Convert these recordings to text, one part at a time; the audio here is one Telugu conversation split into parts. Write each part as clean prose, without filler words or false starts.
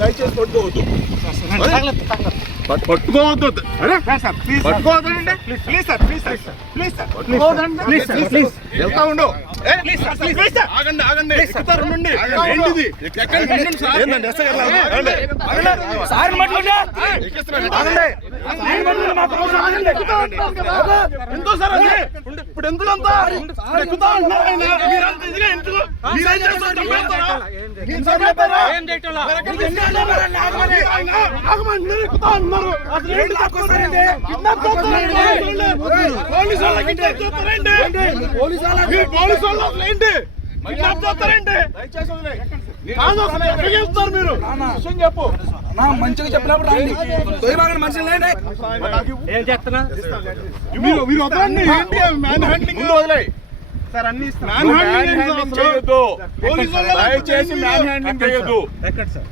దయచేసి పట్టుకోవద్దు. పట్టుకోవద్దు. వెళ్తా ఉండు. ఆగండి ఆగండి. ఎక్కుతారుండి. ఏంటిది? ఎంతో సార్ అది ఇప్పుడు ఎందుకంతా ఎక్కుతా ఉన్నారు. మీరు చెప్పు మంచిగా చెప్పినప్పుడు రండి. మనుషులు ఏం చేస్తున్నా మీరు వదలండి. మ్యాన్ హ్యాండ్లింగ్ వదిలే సార్ అన్ని దయచేసి మ్యాన్ హ్యాండ్లింగ్ చేయొద్దు. ఎక్కడ సార్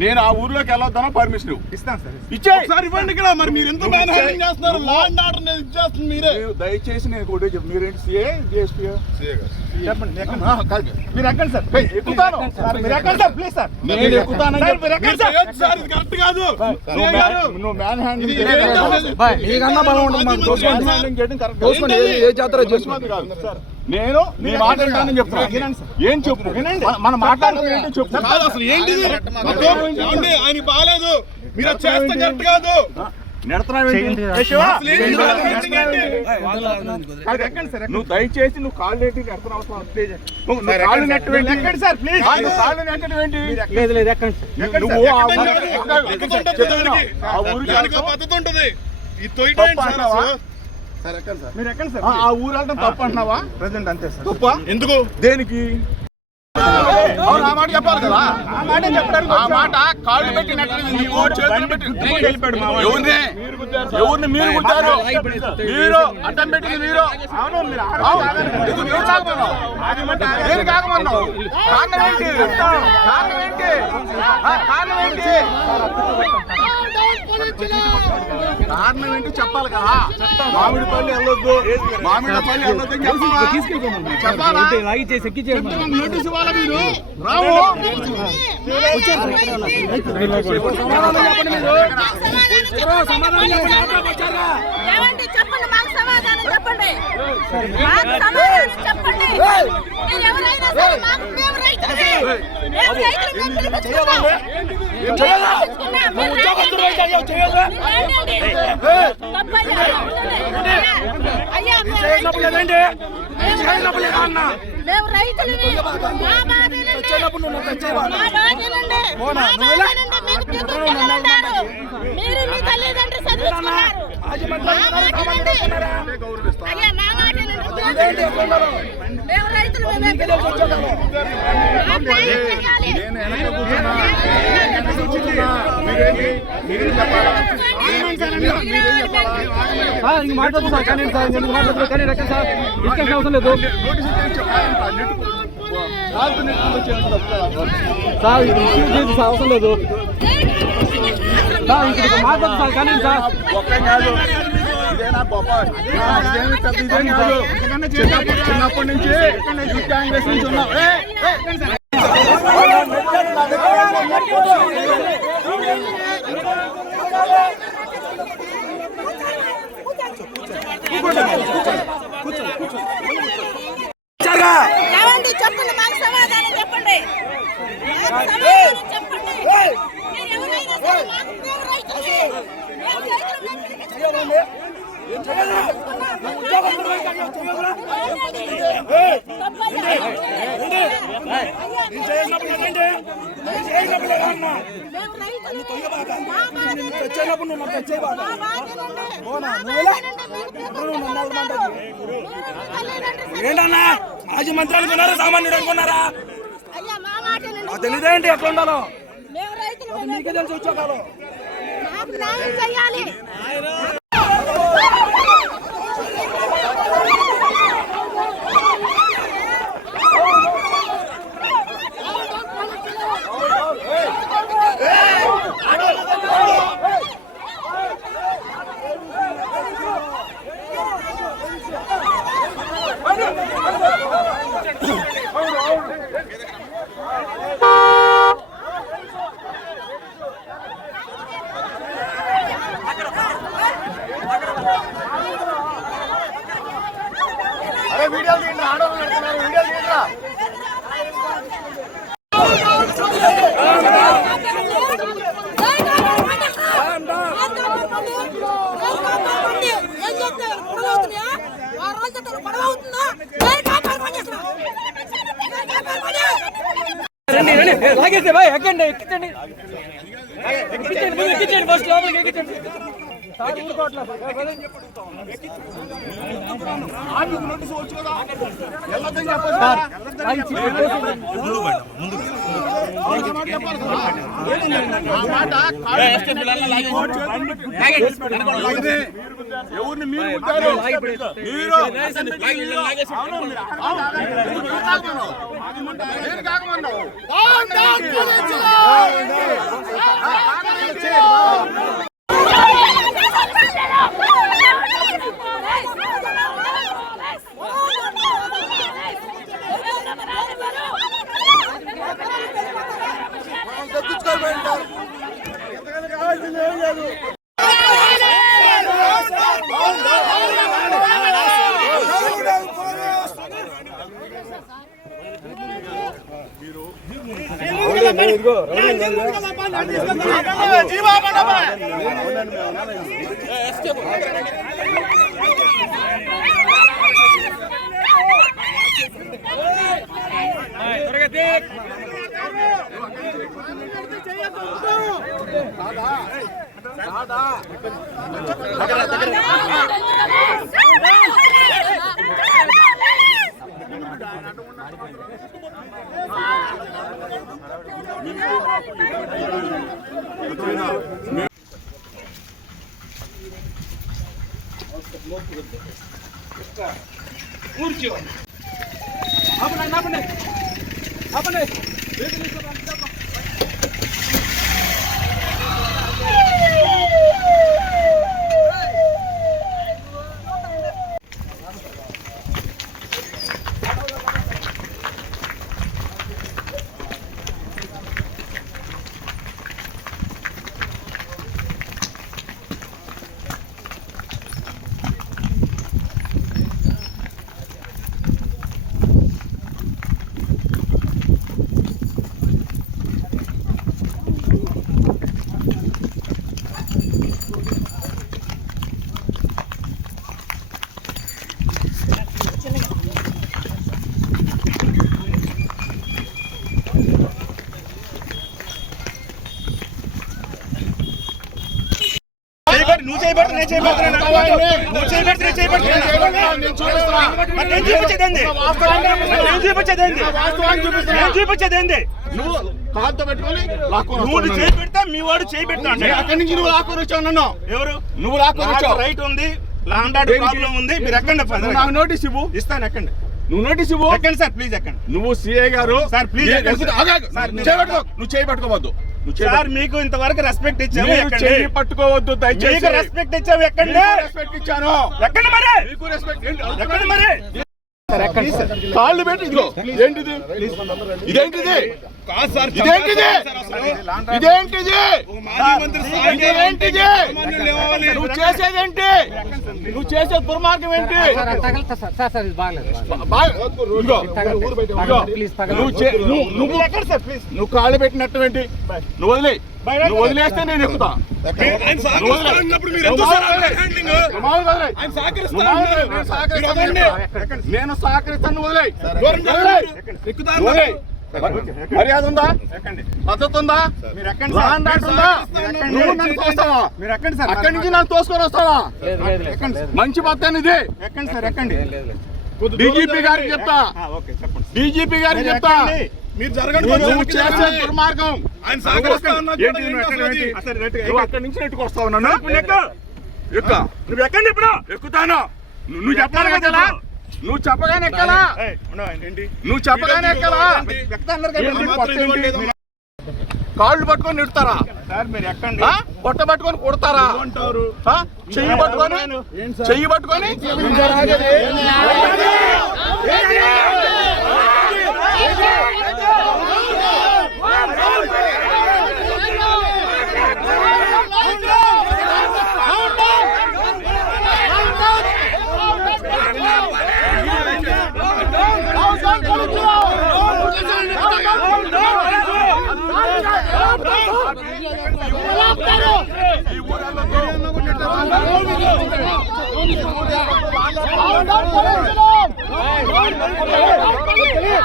నేను ఆ ఊర్లోకి వెళ్ళొద్దానో పర్మిషన్ ఇస్తాను సార్. ఇచ్చేసారి ఇవ్వండి ఇక్కడ. మరి మీరు ఎంత మ్యాన్ హ్యాండ్లింగ్ చేస్తున్నారు? లా అండ్ ఆర్డర్ నేను ఇచ్చేస్తుంది మీరే. దయచేసి నేను ఒకటే చెప్పు. మీరేంటి సిఏ డిఎస్పీ చెప్పండి. మీరు ఎక్కండి సార్. ఎక్కుతాను. మీరు ఎక్కండి సార్ ప్లీజ్ సార్. నేను ఎక్కుతాను సార్. ఇది కరెక్ట్ కాదు. నువ్వు మ్యాన్ హ్యాండ్లింగ్ నీకన్నా బలం ఉంటుంది. ఏ జాతర చేసుకోవాలి కాదు సార్. నేను మీ మాట్లాడతానని చెప్తాను. ఏం చెప్పు మన మాట్లాడుతుంది ఏంటో చెప్పు. అసలు ఏంటిది? ఆయన బాగాలేదు. మీరు చేస్తే కరెక్ట్ కాదు. నువ్వు దయచేసి నువ్వు కాళ్ళు ఏంటి ఎక్కడ అవసరం పద్ధతి ఉంటుంది. ఆ ఊరు వెళ్ళడం తప్పు అంటున్నావా? ప్రెసిడెంట్ అంతే సార్. తప్ప ఎందుకు? దేనికి? ఆ మాట చెప్పాలి కదా. ఆ మాట చెప్పడానికి ఆ మాట కాళ్ళు పెట్టినట్టు ఎవరిని మీరు గుర్తారు? మీరు అడ్డం పెట్టింది మీరు. దేనికి ఆగమన్నావు? కారణం ఏంటి? కారణం ఏంటి? కారణం ఏంటి? కారణం ఏంటి చెప్పాలి కదా. మామిడిపల్లి వెళ్ళొద్దు, మామిడిపల్లి వెళ్ళొద్దు చెప్పాలా? నోటీస్ ఇవ్వాలి మీరు. రావు మీరు మీ తల్లిదండ్రులు చదువుకున్నారు. అయ్యా మా మేము రైతులు మాట్లాడుతుంది సార్. కానీ సార్ నేను మాట్లాడుతున్నా కానీ రక్క సార్ డిస్కషన్ అవసరం లేదు సార్. ఇది అవసరం లేదు సార్. ఇక్కడ మాట్లాడుతుంది సార్. కానీ సార్ చిన్నప్పటి నుంచి కాంగ్రెస్ నుంచి ఉన్నాం. చెప్పండి మాకు సమాధానం చెప్పండి. ఏంటన్నా మాజీ మంత్రి అనుకున్నారా? సామాన్యుడు అనుకున్నారా? తెలియదేంటి ఎట్లా ఉండాలో మీకే తెలిసి వచ్చాకాలం చేయాలి. లాగేస్తే బాయ్ ఎక్కండి ఎక్కించండి ఎక్కించండి ఫస్ట్ లోపలికి ఎక్కించండి సార్ ఊరుకోవట్లా ఎవరిని మీరు పుట్టారు? నేను కాకమన్నావు. నువ్వు చేయబెట్టు నేను చేయబెడుతున్నా నువ్వు చేయబెట్టు నేను చేయబెడుతున్నా నేను చూపించేదేంది నేను చూపించేదేంది నేను చూపించేదేంది నువ్వు కాలుతో పెట్టుకొని నువ్వు చేయబెడతా మీ వాడు చేయబెడతా అంటే అక్కడి నుంచి నువ్వు లాక్కొని వచ్చావు నన్ను. ఎవరు నువ్వు లాక్కొని వచ్చావు. రైట్ ఉంది ల్యాండ్ ఆర్డర్ ప్రాబ్లం ఉంది మీరు ఎక్కండి నాకు నోటీస్ ఇవ్వు. ఇస్తాను ఎక్కండి నువ్వు నోటీస్ ఇవ్వు. ఎక్కండి సార్ ప్లీజ్ ఎక్కండి నువ్వు సిఐ గారు సార్ ప్లీజ్ నువ్వు చేయబెట్టుకోవద్దు. సార్ మీకు ఇంతవరకు రెస్పెక్ట్ ఇచ్చాము చెయ్యి పట్టుకోవద్దు దయచేసి. మీకు రెస్పెక్ట్ ఇచ్చాము ఎక్కండి రెస్పెక్ట్ ఇచ్చాను. ఎక్కండి మరి మీకు రెస్పెక్ట్ ఎక్కండి మరి కాళ్ళు పెట్టి ఇదిగో ఏంటిది ఇదేంటిది ఇదేంటిది ఇదేంటిది ఇదేంటిది నువ్వు చేసేదేంటి నువ్వు చేసే దుర్మార్గం ఏంటి నువ్వు కాళ్ళు పెట్టినట్టు ఏంటి నువ్వు వదిలే నువ్వు వదిలేస్తే నేను ఎక్కుతా నేను సహకరిస్తాను వదిలే మర్యాద ఉందా పద్ధతి ఉందా నువ్వు నన్ను తోస్తావా అక్కడి నుంచి నన్ను తోసుకొని వస్తావా మంచి పద్ధతి ఇది ఎక్కండి సార్ ఎక్కండి డీజీపీ గారికి చెప్తా డీజీపీ గారికి చెప్తా మీరు జరగండి చేసే దుర్మార్గం నువ్వు అక్కడి నుంచి నెట్టుకొస్తావు నన్ను నువ్వు ఎక్కండి ఇప్పుడు ఎక్కుతాను నువ్వు చెప్పాలి కదా నువ్వు చెప్పగానే ఎక్కాలా నువ్వు చెప్పగానే ఎక్కాలా కాళ్ళు పట్టుకొని నిడతారా సార్ మీరు ఎక్కండి పొట్ట పట్టుకొని కొడతారా చెయ్యి పట్టుకొని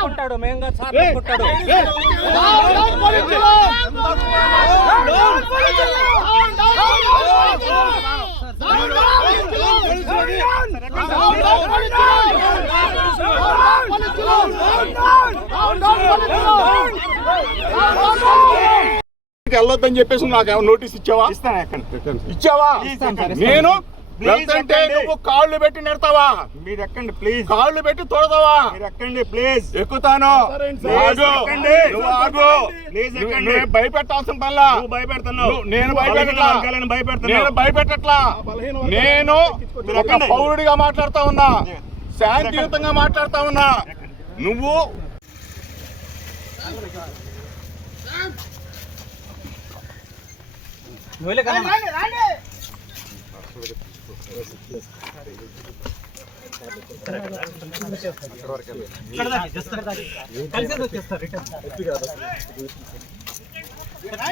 కొట్టాడు మేము కాదు సార్ కొట్టాడు వెళ్ళొద్దని చెప్పేసి నాకు నోటీస్ ఇచ్చావా? ఇచ్చావా? నేను వెళ్తుంటే నువ్వు కాళ్ళు పెట్టి నెడతావా? మీరు ఎక్కండి ప్లీజ్. కాళ్ళు పెట్టి తోడతావా? మీరు ఎక్కండి ప్లీజ్. ఎక్కుతాను. ఆగు. నువ్వు ఆగు. ప్లీజ్ ఎక్కండి. నేను భయపెట్టాల్సిన పనిలా. నువ్వు భయపెడుతున్నావు. నేను భయపెట్టట్లా. నేను భయపెట్టట్లా. నేను ఒక పౌరుడిగా మాట్లాడుతా ఉన్నా, శాంతియుతంగా మాట్లాడుతా ఉన్నా. నువ్వు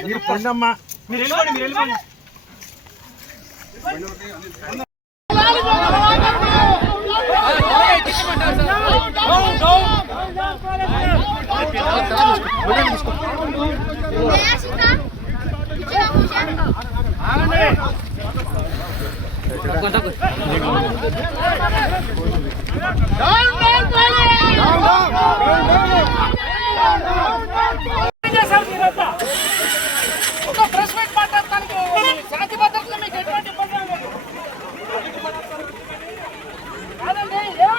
మీరు పొందమ్మా. మీరు వెళ్ళిపోండి, మీరు వెళ్ళిపోండి. Down.